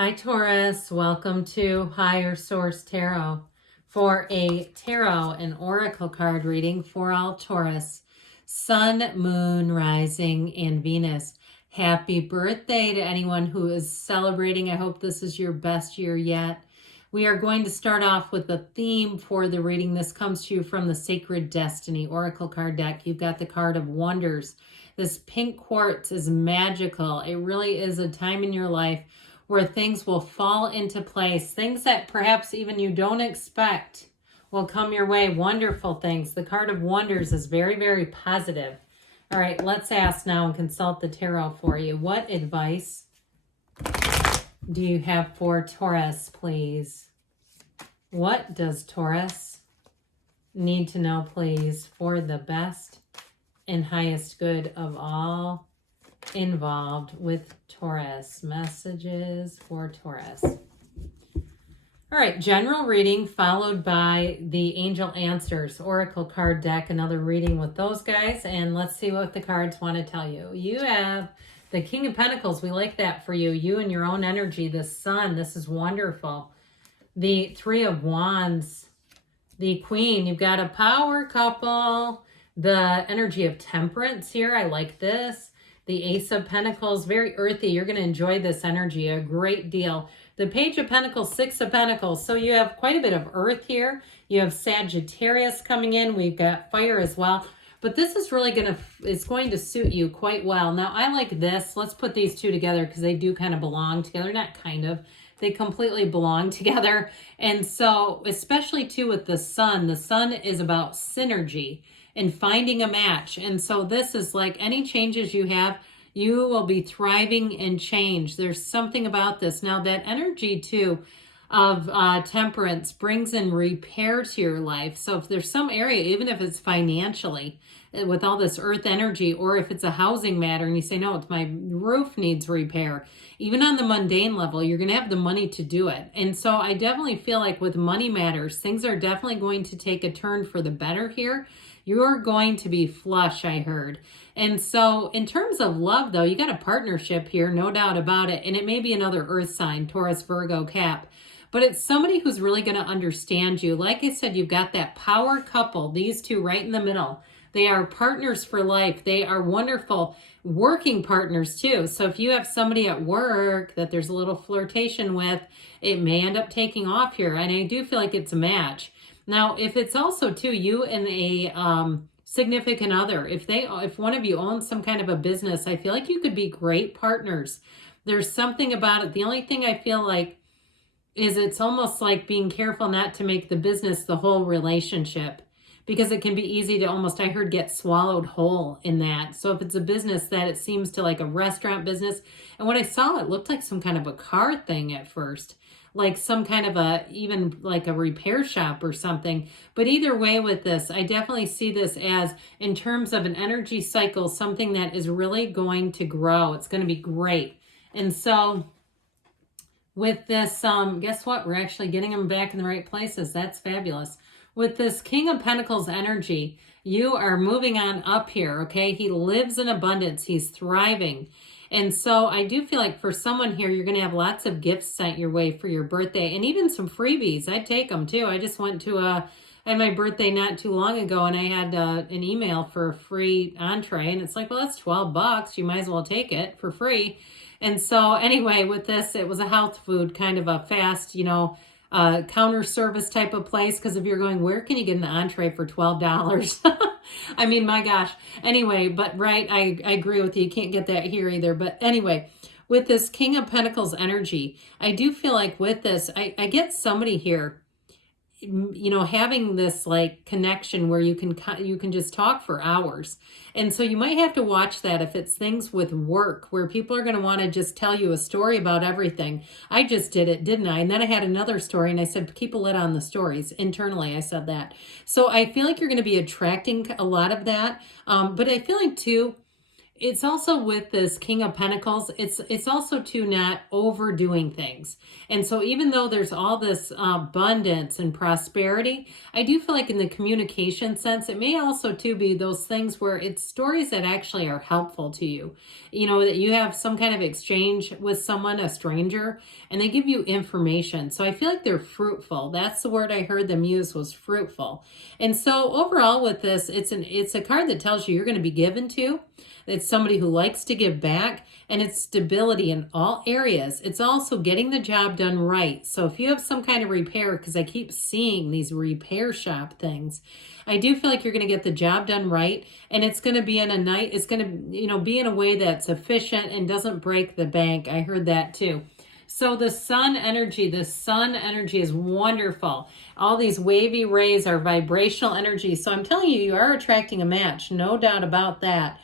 Hi, Taurus. Welcome to Higher Source Tarot for a tarot and oracle card reading for all Taurus, Sun, Moon, Rising, and Venus. Happy birthday to anyone who is celebrating. I hope this is your best year yet. We are going to start off with the theme for the reading. This comes to you from the Sacred Destiny Oracle card deck. You've got the card of Wonders. This pink quartz is magical. It really is a time in your life where things will fall into place. Things that perhaps even you don't expect will come your way. Wonderful things. The card of Wonders is very, very positive. All right, let's ask now and consult the tarot for you. What advice do you have for Taurus, please? What does Taurus need to know, please, for the best and highest good of all involved with Taurus? Messages for Taurus. All right, general reading followed by the Angel Answers Oracle card deck. Another reading with those guys, and let's see what the cards want to tell you. You have the King of Pentacles. We like that for you. You and your own energy. The Sun. This is wonderful. The Three of Wands. The Queen. You've got a power couple. The energy of Temperance here. I like this. The Ace of Pentacles, very earthy. You're going to enjoy this energy a great deal. The Page of Pentacles, Six of Pentacles. So you have quite a bit of earth here. You have Sagittarius coming in. We've got fire as well. But this is really it's going to suit you quite well. Now, I like this. Let's put these two together because they do kind of belong together. Not kind of. They completely belong together. And so, especially too with the Sun is about synergy and finding a match. And so this is like any changes you have, you will be thriving in change. There's something about this. Now that energy too of Temperance brings in repair to your life. So if there's some area, even if it's financially, with all this earth energy, or if it's a housing matter and you say, no, it's my roof needs repair. Even on the mundane level, you're going to have the money to do it. And so I definitely feel like with money matters, things are definitely going to take a turn for the better here. You're going to be flush, I heard. And so in terms of love, though, you got a partnership here, no doubt about it. And it may be another earth sign, Taurus, Virgo, Cap. But it's somebody who's really going to understand you. Like I said, you've got that power couple, these two right in the middle. They are partners for life. They are wonderful working partners too. So if you have somebody at work that there's a little flirtation with, it may end up taking off here. And I do feel like it's a match. Now, if it's also too you and a significant other, if one of you owns some kind of a business, I feel like you could be great partners. There's something about it. The only thing I feel like is it's almost like being careful not to make the business the whole relationship, because it can be easy to almost, I heard, get swallowed whole in that. So if it's a business that it seems to like a restaurant business, and when I saw it looked like some kind of a car thing at first, like some kind of even like a repair shop or something. But either way with this, I definitely see this as, in terms of an energy cycle, something that is really going to grow. It's going to be great. And so with this, guess what? We're actually getting them back in the right places. That's fabulous. With this King of Pentacles energy, you are moving on up here, okay? He lives in abundance. He's thriving. And so I do feel like for someone here, you're going to have lots of gifts sent your way for your birthday, and even some freebies. I'd take them too. I just went to I had my birthday not too long ago, and I had an email for a free entree, and it's like, well, that's $12. You might as well take it for free. And so anyway, with this, it was a health food, kind of a fast, counter service type of place. Because if you're going, where can you get an entree for $12? I mean, my gosh. Anyway, but right, I agree with you. You can't get that here either. But anyway, with this King of Pentacles energy, I do feel like with this, I get somebody here, having this like connection where you can just talk for hours. And so you might have to watch that if it's things with work where people are going to want to just tell you a story about everything. I just did it, didn't I? And then I had another story and I said, keep a lid on the stories. Internally, I said that. So I feel like you're going to be attracting a lot of that. But I feel like too, it's also with this King of Pentacles, it's also to not overdoing things. And so even though there's all this abundance and prosperity, I do feel like in the communication sense, it may also too be those things where it's stories that actually are helpful to you. You know, that you have some kind of exchange with someone, a stranger, and they give you information. So I feel like they're fruitful. That's the word I heard them use, was fruitful. And so overall with this, it's a card that tells you you're going to be given to. It's somebody who likes to give back, and it's stability in all areas. It's also getting the job done right. So if you have some kind of repair, because I keep seeing these repair shop things, I do feel like you're going to get the job done right, and it's going to be in a night. It's going to, be in a way that's efficient and doesn't break the bank. I heard that too. So the sun energy is wonderful. All these wavy rays are vibrational energy. So I'm telling you, you are attracting a match, no doubt about that.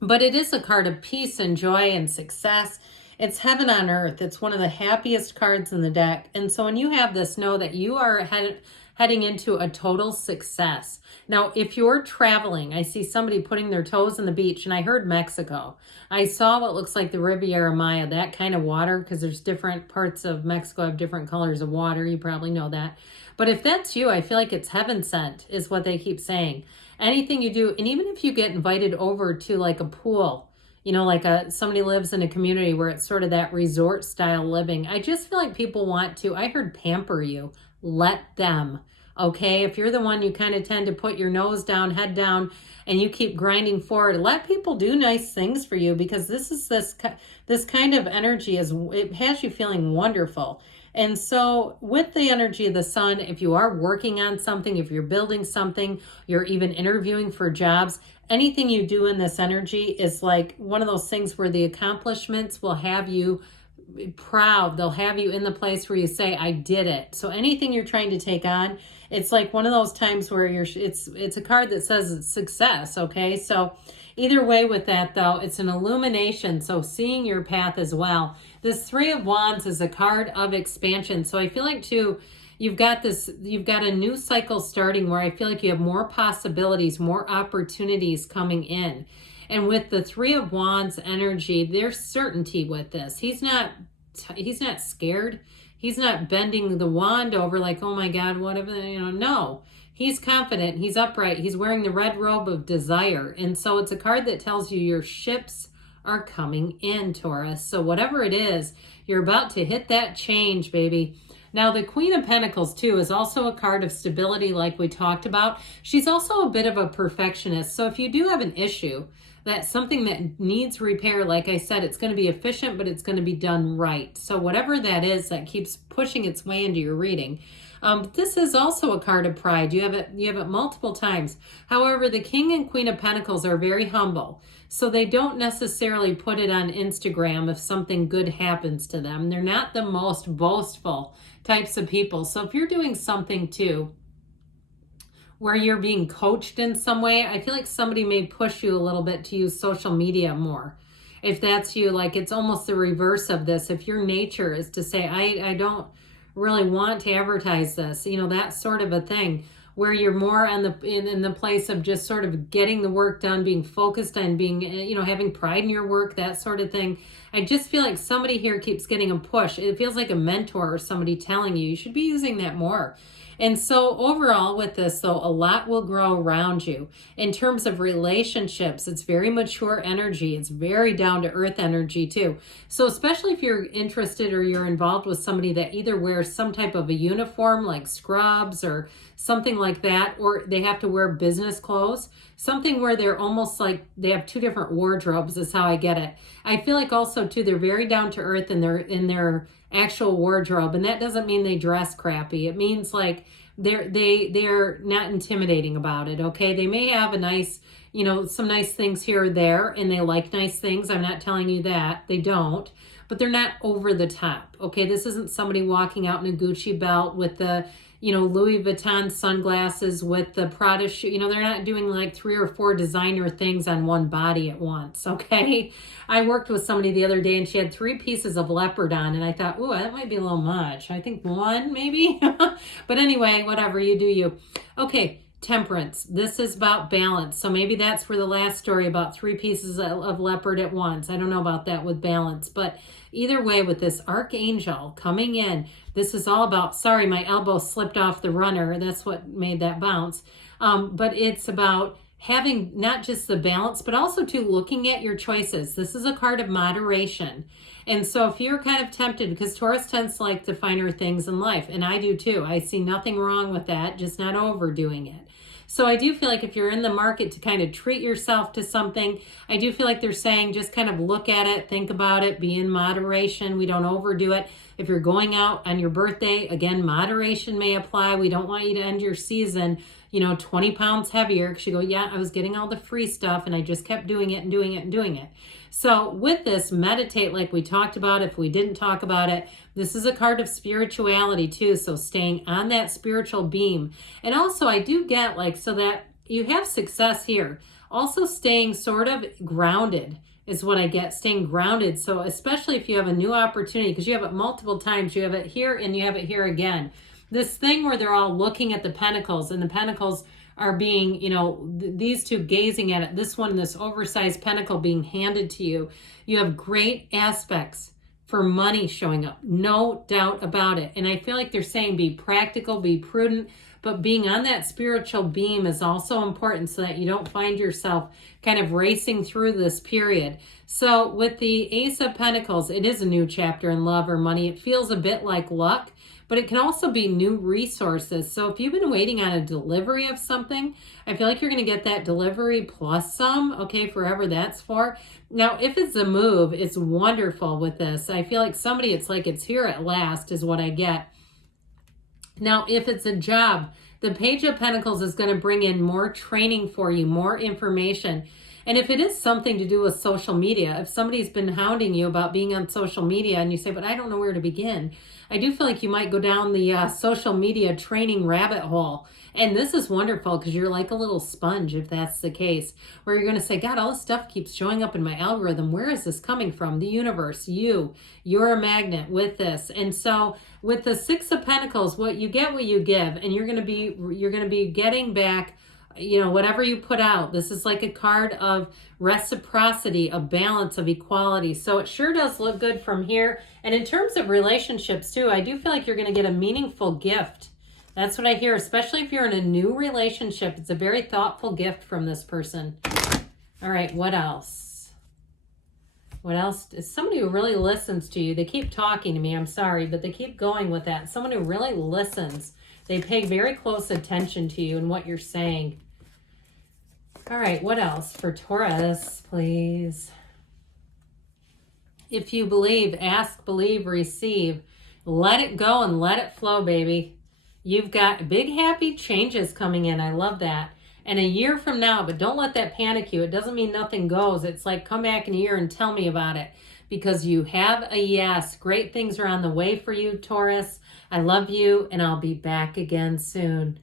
But it is a card of peace and joy and success. It's heaven on earth. It's one of the happiest cards in the deck. And so when you have this, know that you are heading into a total success. Now, if you're traveling, I see somebody putting their toes in the beach, and I heard Mexico. I saw what looks like the Riviera Maya, that kind of water, because there's different parts of Mexico have different colors of water. You probably know that. But if that's you, I feel like it's heaven sent, is what they keep saying. Anything you do, and even if you get invited over to like a pool, like somebody lives in a community where it's sort of that resort style living, I just feel like people want to, I heard, pamper you. Let them. Okay, if you're the one you kind of tend to put your nose down, head down, and you keep grinding forward, let people do nice things for you, because this kind of energy it has you feeling wonderful. And so with the energy of the sun, if you are working on something, if you're building something, you're even interviewing for jobs, anything you do in this energy is like one of those things where the accomplishments will have you proud. They'll have you in the place where you say, I did it. So anything you're trying to take on, it's like one of those times where it's a card that says it's success. Okay. So either way with that though, it's an illumination. So seeing your path as well. This Three of Wands is a card of expansion. So I feel like too, you've got a new cycle starting where I feel like you have more possibilities, more opportunities coming in. And with the Three of Wands energy, there's certainty with this. He's not scared. He's not bending the wand over like, oh my God, whatever, no. He's confident. He's upright. He's wearing the red robe of desire. And so it's a card that tells you your ships are coming in, Taurus. So whatever it is, you're about to hit that change, baby. Now, the Queen of Pentacles, too, is also a card of stability like we talked about. She's also a bit of a perfectionist. So if you do have an issue, that's something that needs repair, like I said, it's going to be efficient, but it's going to be done right. So whatever that is that keeps pushing its way into your reading. This is also a card of pride. You have it multiple times. However, the King and Queen of Pentacles are very humble. So they don't necessarily put it on Instagram if something good happens to them. They're not the most boastful types of people. So if you're doing something too, where you're being coached in some way, I feel like somebody may push you a little bit to use social media more. If that's you, like it's almost the reverse of this. If your nature is to say, I don't really want to advertise this, that sort of a thing, where you're more on in the place of just sort of getting the work done, being focused on being, having pride in your work, that sort of thing. I just feel like somebody here keeps getting a push. It feels like a mentor or somebody telling you should be using that more. And so overall with this, though, a lot will grow around you. In terms of relationships, it's very mature energy. It's very down to earth energy too. So especially if you're interested or you're involved with somebody that either wears some type of a uniform like scrubs or something like that, or they have to wear business clothes, something where they're almost like they have two different wardrobes is how I get it. I feel like also too, they're very down to earth in their actual wardrobe, and that doesn't mean they dress crappy. It means like they're not intimidating about it. Okay, they may have a nice, some nice things here or there, and they like nice things. I'm not telling you that they don't, but they're not over the top. Okay, this isn't somebody walking out in a Gucci belt with the Louis Vuitton sunglasses with the Prada shoe. They're not doing like 3 or 4 designer things on one body at once, okay? I worked with somebody the other day and she had 3 pieces of leopard on, and I thought, ooh, that might be a little much. I think 1 maybe. But anyway, whatever, you do you. Okay, Temperance. This is about balance. So maybe that's where the last story about 3 pieces of leopard at once. I don't know about that with balance. But either way, with this archangel coming in, this is all about, sorry, my elbow slipped off the runner. That's what made that bounce. But it's about having not just the balance, but also to looking at your choices. This is a card of moderation. And so if you're kind of tempted, because Taurus tends to like the finer things in life, and I do too. I see nothing wrong with that, just not overdoing it. So I do feel like if you're in the market to kind of treat yourself to something, I do feel like they're saying just kind of look at it, think about it, be in moderation. We don't overdo it. If you're going out on your birthday, again, moderation may apply. We don't want you to end your season, 20 pounds heavier, because you go, yeah, I was getting all the free stuff and I just kept doing it and doing it and doing it. So with this, meditate like we talked about. If we didn't talk about it, this is a card of spirituality too. So staying on that spiritual beam. And also I do get so that you have success here. Also staying sort of grounded is what I get, staying grounded. So especially if you have a new opportunity, because you have it multiple times, you have it here and you have it here again. This thing where they're all looking at the pentacles, and the pentacles are being, these two gazing at it, this one, this oversized pentacle being handed to you. You have great aspects for money showing up, no doubt about it. And I feel like they're saying be practical, be prudent, but being on that spiritual beam is also important so that you don't find yourself kind of racing through this period. So with the Ace of Pentacles, it is a new chapter in love or money. It feels a bit like luck, but it can also be new resources. So if you've been waiting on a delivery of something, I feel like you're going to get that delivery plus some, okay, forever that's for. Now, if it's a move, it's wonderful with this. I feel like somebody, it's like it's here at last is what I get. Now, if it's a job, the Page of Pentacles is going to bring in more training for you, more information. And if it is something to do with social media, if somebody's been hounding you about being on social media and you say, but I don't know where to begin, I do feel like you might go down the social media training rabbit hole. And this is wonderful because you're like a little sponge if that's the case, where you're going to say, God, all this stuff keeps showing up in my algorithm. Where is this coming from? The universe, you're a magnet with this. And so with the Six of Pentacles, what you get, what you give, and you're going to be getting back whatever you put out. This is like a card of reciprocity, of balance, of equality. So it sure does look good from here. And in terms of relationships too, I do feel like you're going to get a meaningful gift. That's what I hear, especially if you're in a new relationship. It's a very thoughtful gift from this person. All right, what else? What else? Is somebody who really listens to you. They keep talking to me. I'm sorry, but they keep going with that. Someone who really listens. They pay very close attention to you and what you're saying. All right, what else for Taurus, please? If you believe, ask, believe, receive. Let it go and let it flow, baby. You've got big, happy changes coming in. I love that. And a year from now, but don't let that panic you. It doesn't mean nothing goes. It's like, come back in a year and tell me about it. Because you have a yes. Great things are on the way for you, Taurus. I love you, and I'll be back again soon.